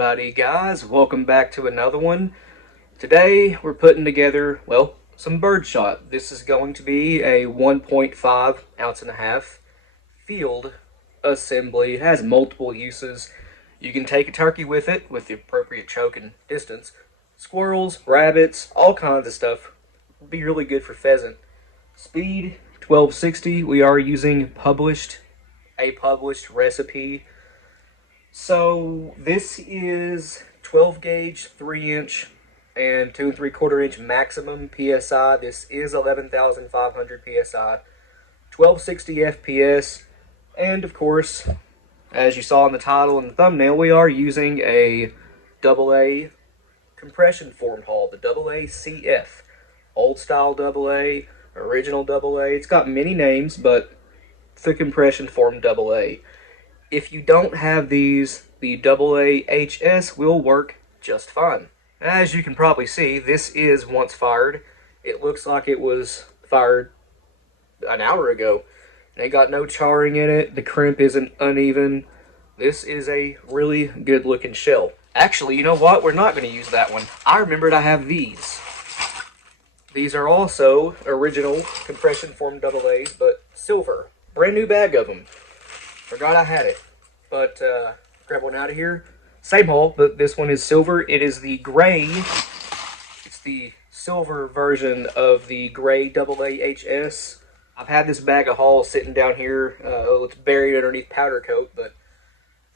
Alrighty guys, welcome back to another one. Today we're putting together, well, some birdshot. This is going to be a 1.5 ounce and a half field assembly. It has multiple uses. You can take a turkey with it with the appropriate choke and distance. Squirrels, rabbits, all kinds of stuff. Would be really good for pheasant. Speed 1260. We are using a published recipe. So this is 12 gauge, 3 inch, and 2 3/4 inch maximum PSI. This is 11,500 PSI, 1260 FPS, and of course, as you saw in the title and the thumbnail, we are using a AA compression formed hull, the AACF, old style AA, original AA. It's got many names, but it's the compression formed AA. If you don't have these, the AAHS will work just fine. As you can probably see, this is once fired. It looks like it was fired an hour ago. It ain't got no charring in it. The crimp isn't uneven. This is a really good looking shell. Actually, you know what? We're not going to use that one. I remembered I have these. These are also original compression formed AAs, but silver. Brand new bag of them. Forgot I had it, but grab one out of here. Same hull, but this one is silver. It is the gray. It's the silver version of the gray AAHS. I've had this bag of hull sitting down here. It's buried underneath powder coat, but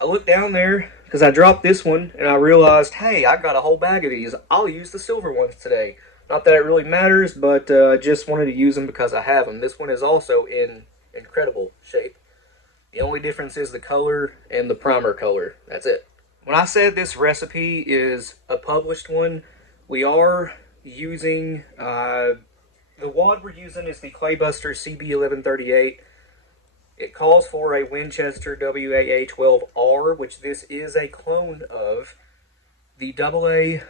I looked down there because I dropped this one and I realized, hey, I got a whole bag of these. I'll use the silver ones today. Not that it really matters, but I just wanted to use them because I have them. This one is also in incredible shape. The only difference is the color and the primer color. That's it. When I said this recipe is a published one, we are using, the wad we're using is the Claybuster CB1138. It calls for a Winchester WAA12R, which this is a clone of. The AA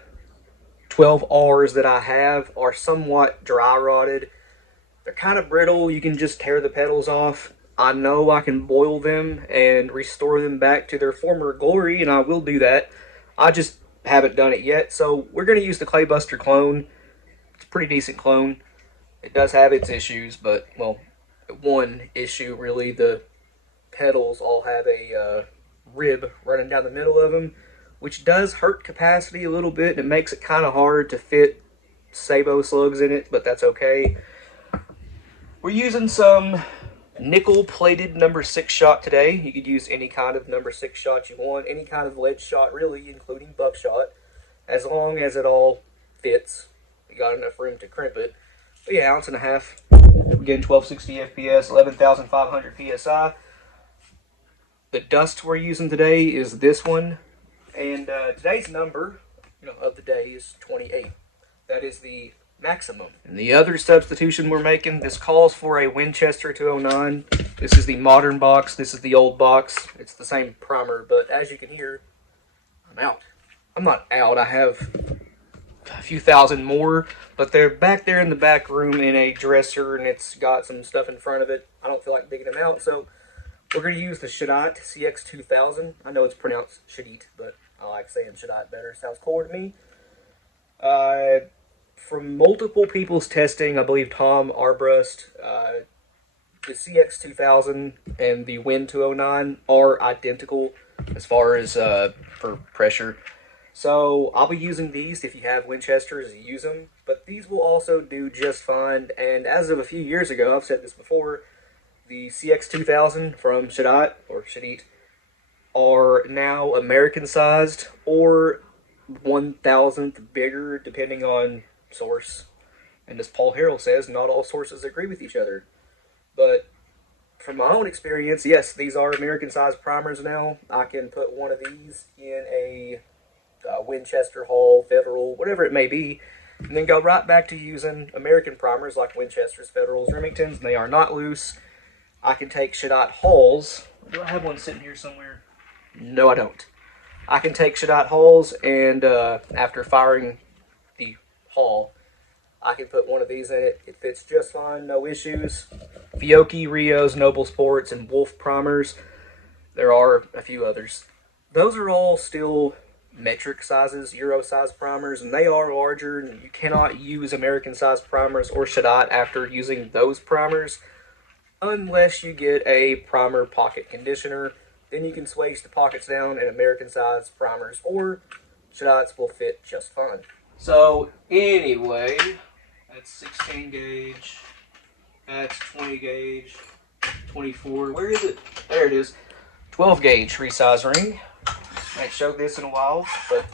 12Rs that I have are somewhat dry rotted. They're kind of brittle. You can just tear the petals off. I know I can boil them and restore them back to their former glory, and I will do that. I just haven't done it yet, so we're going to use the Claybuster clone. It's a pretty decent clone. It does have its issues, but, well, one issue, really. The petals all have a rib running down the middle of them, which does hurt capacity a little bit, and it makes it kind of hard to fit sabot slugs in it, but that's okay. We're using some nickel-plated number 6 shot today. You could use any kind of number 6 shot you want, any kind of lead shot really, including buckshot, as long as it all fits. You got enough room to crimp it. But yeah, ounce and a half. Again, 1260 FPS, 11,500 PSI. The dust we're using today is this one, and today's number, of the day is 28. That is the maximum. And the other substitution we're making, this calls for a Winchester 209. This is the modern box. This is the old box. It's the same primer, but as you can hear, I'm out. I'm not out. I have a few thousand more, but they're back there in the back room in a dresser, and it's got some stuff in front of it. I don't feel like digging them out, so we're going to use the Shadite CX2000. I know it's pronounced Shadite, but I like saying Shadite better. Sounds cooler to me. From multiple people's testing, I believe Tom Arbrust, the CX2000 and the Win 209 are identical as far as for pressure. So I'll be using these. If you have Winchesters, use them. But these will also do just fine. And as of a few years ago, I've said this before, the CX2000 from Shadite are now American sized or 1,000th bigger, depending on source. And as Paul Harrell says, not all sources agree with each other. But from my own experience, yes, these are American sized primers now. I can put one of these in a Winchester hull, Federal, whatever it may be, and then go right back to using American primers like Winchesters, Federals, Remingtons, and they are not loose. I can take Shadite hulls. Do I have one sitting here somewhere? No, I don't. I can take Shadite hulls, and after firing the hull, I can put one of these in it. It fits just fine, no issues. Fiocchi, Rios, Noble Sports, and Wolf primers. There are a few others. Those are all still metric sizes, Euro size primers, and they are larger, and you cannot use American size primers or Shadot after using those primers unless you get a primer pocket conditioner. Then you can swage the pockets down, and American size primers or Shadots will fit just fine. So anyway, that's 16 gauge, that's 20 gauge, 24, where is it? There it is. 12 gauge resize ring. I ain't showed this in a while, but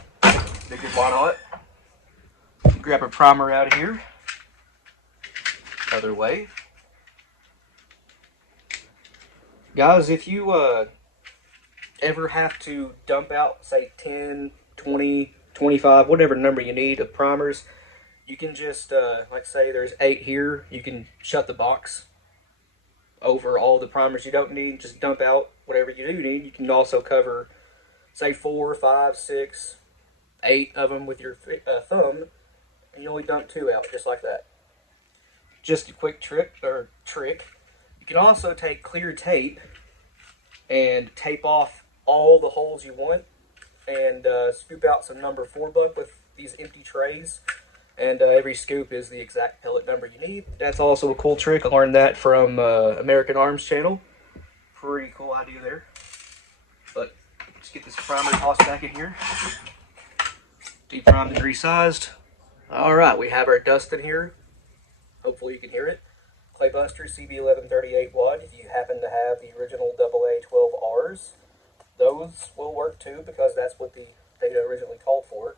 figured why not. Grab a primer out of here. Other way. Guys, if you ever have to dump out, say 10, 20, 25, whatever number you need of primers, you can just, like say there's 8 here, you can shut the box over all the primers you don't need, just dump out whatever you do need. You can also cover, say 4, 5, 6, 8 of them with your thumb, and you only dump 2 out, just like that. Just a quick trick. You can also take clear tape and tape off all the holes you want, and scoop out some number 4 buck with these empty trays, and every scoop is the exact pellet number you need. That's also a cool trick. I learned that from American Arms channel. Pretty cool idea there. But let's get this primer tossed back in here. Deprimed and resized. Alright, we have our dust in here. Hopefully you can hear it. Claybuster CB1138 watt. If you happen to have the original AA12Rs, those will work too, because that's what the data originally called for.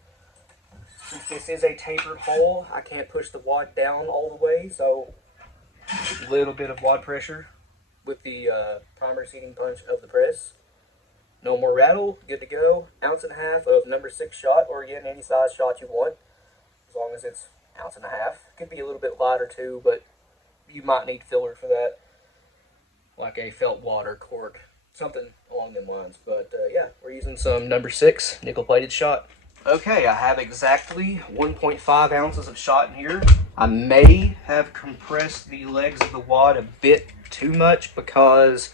Since this is a tapered hole, I can't push the wad down all the way, so a little bit of wad pressure with the primer seating punch of the press. No more rattle, good to go. 1.5 ounces of number 6 shot, or again, any size shot you want, as long as it's 1.5 ounces. Could be a little bit lighter too, but you might need filler for that, like a felt water cork, something along them lines. But yeah, we're using some number 6 nickel plated shot. Okay, I have exactly 1.5 ounces of shot in here. I may have compressed the legs of the wad a bit too much because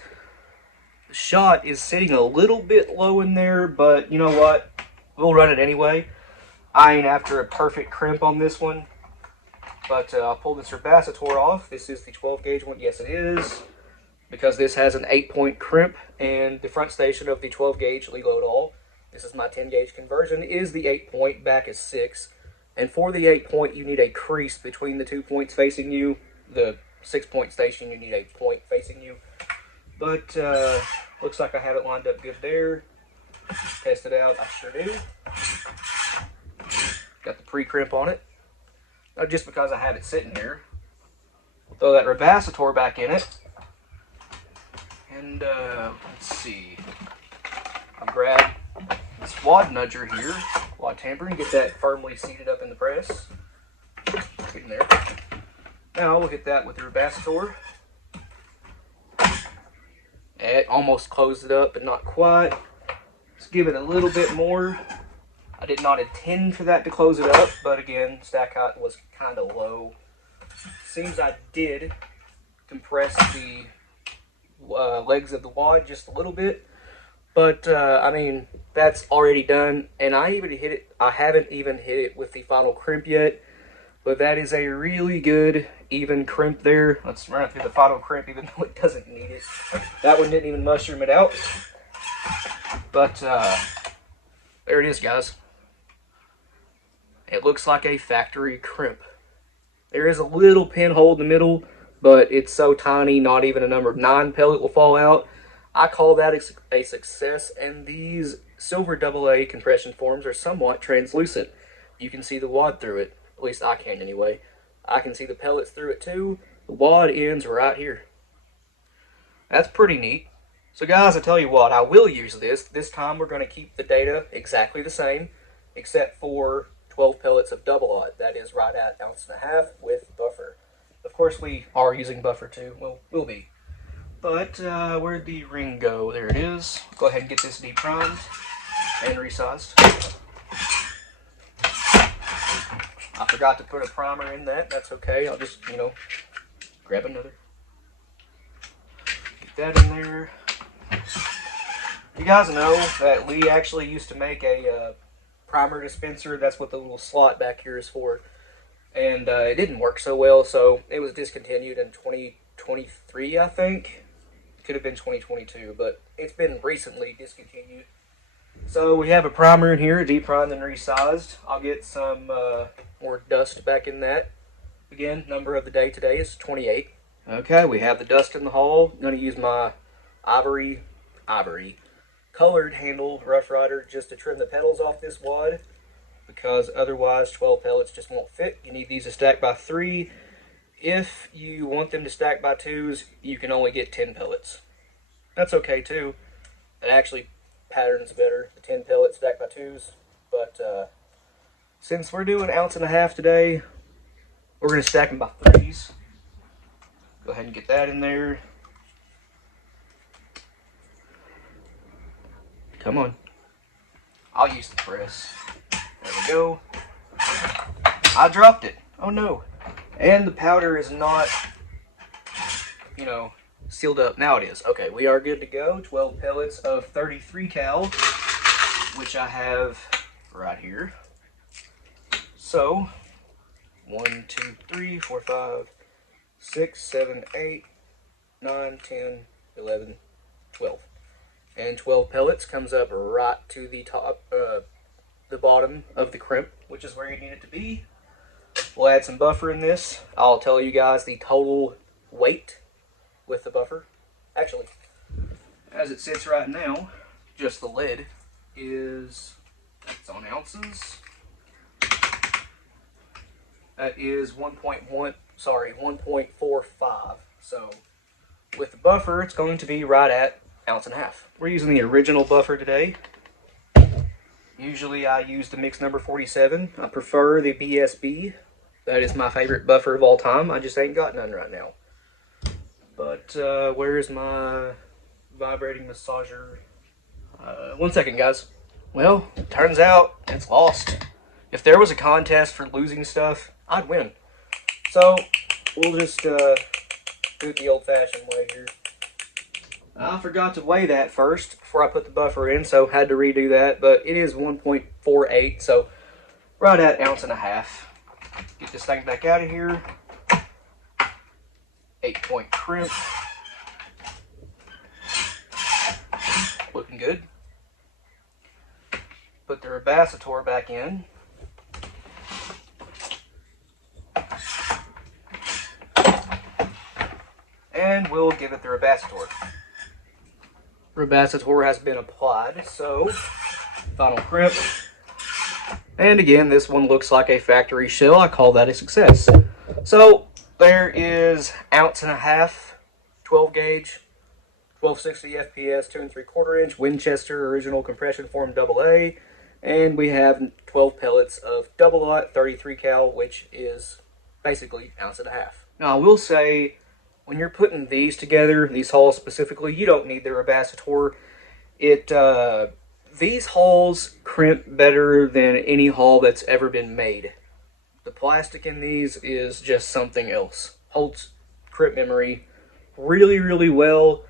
the shot is sitting a little bit low in there, but you know what? We'll run it anyway. I ain't after a perfect crimp on this one, but I'll pull this Herbacitor off. This is the 12 gauge one. Yes, it is, because this has an 8-point crimp, and the front station of the 12 gauge legal at all. This is my 10 gauge conversion, is the 8-point, back is 6. And for the 8-point, you need a crease between the 2 points facing you. The 6-point station, you need a point facing you. But looks like I have it lined up good there. Test it out, I sure do. Got the pre-crimp on it. Now, just because I have it sitting here, we'll throw that Herbacitor back in it. And let's see. I'll grab this wad nudger here, wad tamper, and get that firmly seated up in the press. Get in there. Now we'll hit that with the Herbacitor. It almost closed it up, but not quite. Let's give it a little bit more. I did not intend for that to close it up, but again, stack height was kind of low. Seems I did compress the legs of the wad just a little bit, but I mean, that's already done, and I haven't even hit it with the final crimp yet, but that is a really good even crimp there. Let's run it through the final crimp, even though it doesn't need it. That one didn't even mushroom it out, but there it is, guys. It looks like a factory crimp. There is a little pinhole in the middle, but it's so tiny, not even a number 9 pellet will fall out. I call that a success, and these silver AA compression forms are somewhat translucent. You can see the wad through it. At least I can anyway. I can see the pellets through it too. The wad ends right here. That's pretty neat. So guys, I tell you what, I will use this. This time we're going to keep the data exactly the same, except for 12 pellets of double aught. That is right at 1.5 ounces with buffer. Of course, we are using buffer too. Well, will be. But where'd the ring go? There it is. Go ahead and get this deprimed and resized. I forgot to put a primer in that. That's okay. I'll just, grab another. Get that in there. You guys know that Lee actually used to make a primer dispenser. That's what the little slot back here is for. And it didn't work so well, so it was discontinued in 2023, I think. Could have been 2022, but it's been recently discontinued. So we have a primer in here, deep primed and resized. I'll get some more dust back in that. Again, number of the day today is 28. Okay, we have the dust in the hole. I'm going to use my ivory colored handle Rough Rider just to trim the petals off this wad, because otherwise 12 pellets just won't fit. You need these to stack by 3. If you want them to stack by 2s, you can only get 10 pellets. That's okay too. It actually patterns better, the 10 pellets stacked by 2s. But since we're doing 1.5 ounces today, we're going to stack them by 3s. Go ahead and get that in there. Come on. I'll use the press. There we go. I dropped it. Oh no. And the powder is not, sealed up. Now it is. Okay, we are good to go. 12 pellets of 33 cal, which I have right here. So, 1, 2, 3, 4, 5, 6, 7, 8, 9, 10, 11, 12. And 12 pellets comes up right to the top, the bottom of the crimp, which is where you need it to be. We'll add some buffer in this. I'll tell you guys the total weight with the buffer. Actually, as it sits right now, just the lid is, it's on ounces. That is 1.45. So with the buffer, it's going to be right at 1.5 ounces. We're using the original buffer today. Usually I use the mix number 47. I prefer the BSB. That is my favorite buffer of all time. I just ain't got none right now. But where is my vibrating massager? 1 second, guys. Well, turns out it's lost. If there was a contest for losing stuff, I'd win. So we'll just do it the old-fashioned way here. I forgot to weigh that first before I put the buffer in, so had to redo that. But it is 1.48, so right at 1.5 ounces. Get this thing back out of here. 8-point crimp. Looking good. Put the Rebacitor back in. And we'll give it the Rebacitor. Rebacitor has been applied, so final crimp. And again, this one looks like a factory shell. I call that a success. So there is 1.5 ounces, 12 gauge, 1260 FPS, 2 3/4 inch Winchester original compression form AA, and we have 12 pellets of double aught 33 cal, which is basically 1.5 ounces. Now I will say, when you're putting these together, these hulls specifically, you don't need the Rebacitor. These hulls crimp better than any hull that's ever been made. The plastic in these is just something else. Holds crimp memory really, really well,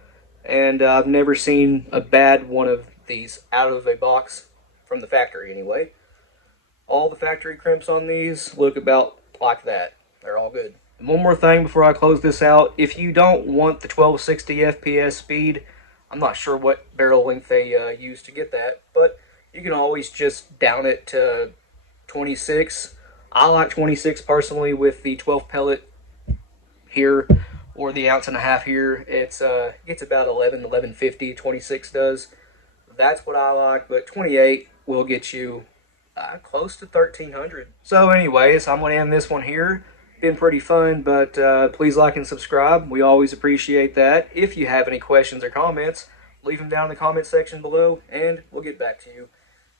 and I've never seen a bad one of these out of a box from the factory anyway. All the factory crimps on these look about like that. They're all good. And one more thing before I close this out. If you don't want the 1260 FPS speed, I'm not sure what barrel length they use to get that, but you can always just down it to 26. I like 26 personally with the 12 pellet here, or the 1.5 ounces here. It's about 1150, 26 does. That's what I like, but 28 will get you close to 1300. So anyways, I'm going to end this one here. Been pretty fun, but please like and subscribe. We always appreciate that. If you have any questions or comments, leave them down in the comment section below, and we'll get back to you.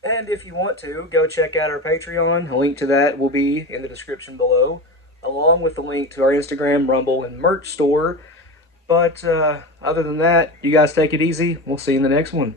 And if you want to, go check out our Patreon. A link to that will be in the description below, along with the link to our Instagram, Rumble, and merch store. But other than that, you guys take it easy. We'll see you in the next one.